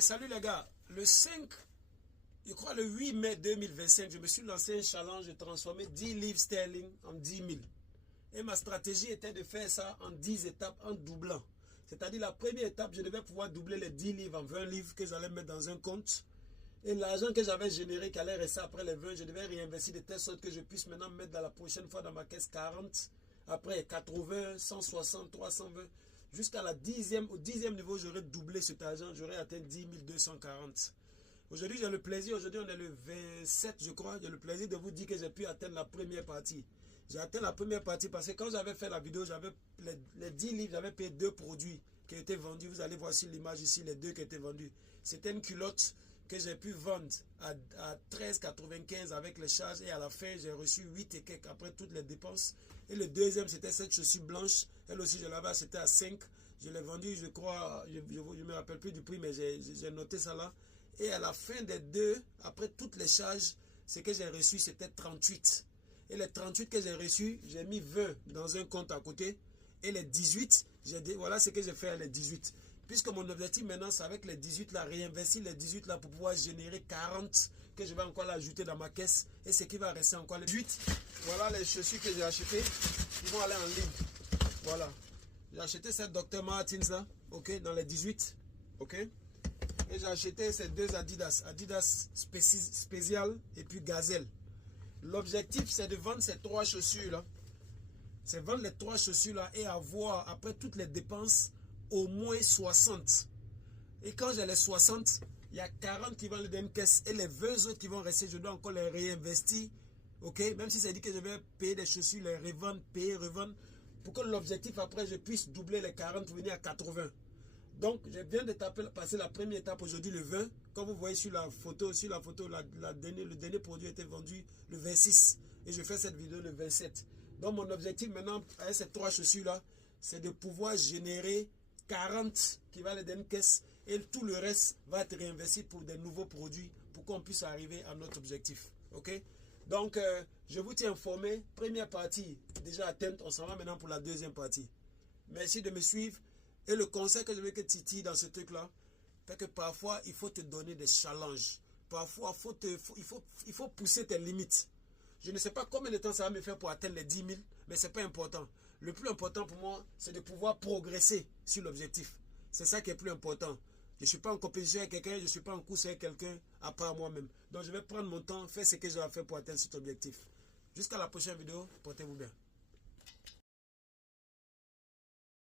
Salut les gars, le 5, je crois le 8 mai 2025, je me suis lancé un challenge de transformer 10 livres sterling en 10 000. Et ma stratégie était de faire ça en 10 étapes en doublant. C'est-à-dire la première étape, je devais pouvoir doubler les 10 livres en 20 livres que j'allais mettre dans un compte. Et l'argent que j'avais généré, qui allait rester après les 20, je devais réinvestir de telle sorte que je puisse maintenant mettre dans la prochaine fois dans ma caisse 40, après 80, 160, 320. Jusqu'à la au 10e niveau, j'aurais doublé cet argent, j'aurais atteint 10 240. Aujourd'hui, j'ai le plaisir, aujourd'hui on est le 27, je crois, j'ai le plaisir de vous dire que j'ai pu atteindre la première partie. J'ai atteint la première partie parce que quand j'avais fait la vidéo, j'avais les 10 livres, j'avais payé 2 produits qui étaient vendus. Vous allez voir sur l'image ici, les 2 qui étaient vendus. C'était une culotte que j'ai pu vendre à 13,95 avec les charges et à la fin j'ai reçu 8 et quelques après toutes les dépenses. Et le deuxième c'était cette chaussure blanche, elle aussi je l'avais achetée à 5, je l'ai vendue je crois, je ne me rappelle plus du prix mais j'ai noté ça là. Et à la fin des deux, après toutes les charges, ce que j'ai reçu c'était 38. Et les 38 que j'ai reçus, j'ai mis 20 dans un compte à côté. Et les 18, voilà ce que j'ai fait à les 18. Puisque mon objectif maintenant, c'est avec les 18 là, réinvestir les 18 là pour pouvoir générer 40 que je vais encore l'ajouter dans ma caisse. Et ce qui va rester encore les 18. Voilà les chaussures que j'ai achetées. Ils vont aller en ligne. Voilà. J'ai acheté cette Dr. Martens là, ok, dans les 18. Ok. Et j'ai acheté ces deux Adidas. Adidas spécial et puis Gazelle. L'objectif, c'est de vendre ces 3 chaussures là. C'est vendre les 3 chaussures là et avoir, après toutes les dépenses, au moins 60. Et quand j'ai les 60, il y a 40 qui vont aller dans une caisse et les 20 autres qui vont rester, je dois encore les réinvestir. Ok, même si ça dit que je vais payer des chaussures, les revendre, payer, revendre, pour que l'objectif après, je puisse doubler les 40 pour venir à 80. Donc, je viens de passer la première étape aujourd'hui, le 20. Comme vous voyez sur la photo, le dernier produit était vendu le 26. Et je fais cette vidéo le 27. Donc, mon objectif maintenant, avec ces 3 chaussures-là, c'est de pouvoir générer 40 qui va aller dans une caisse. Et tout le reste va être réinvesti pour des nouveaux produits pour qu'on puisse arriver à notre objectif. Ok? Donc, je vous tiens informé. Première partie déjà atteinte. On s'en va maintenant pour la deuxième partie. Merci de me suivre. Et le conseil que je veux que tu tires dans ce truc-là, c'est que parfois, il faut te donner des challenges. Parfois, il faut pousser tes limites. Je ne sais pas combien de temps ça va me faire pour atteindre les 10 000, mais ce n'est pas important. Le plus important pour moi, c'est de pouvoir progresser sur l'objectif. C'est ça qui est plus important. Je ne suis pas en compétition avec quelqu'un, je ne suis pas en course avec quelqu'un, à part moi-même. Donc, je vais prendre mon temps, faire ce que j'ai à faire pour atteindre cet objectif. Jusqu'à la prochaine vidéo, portez-vous bien.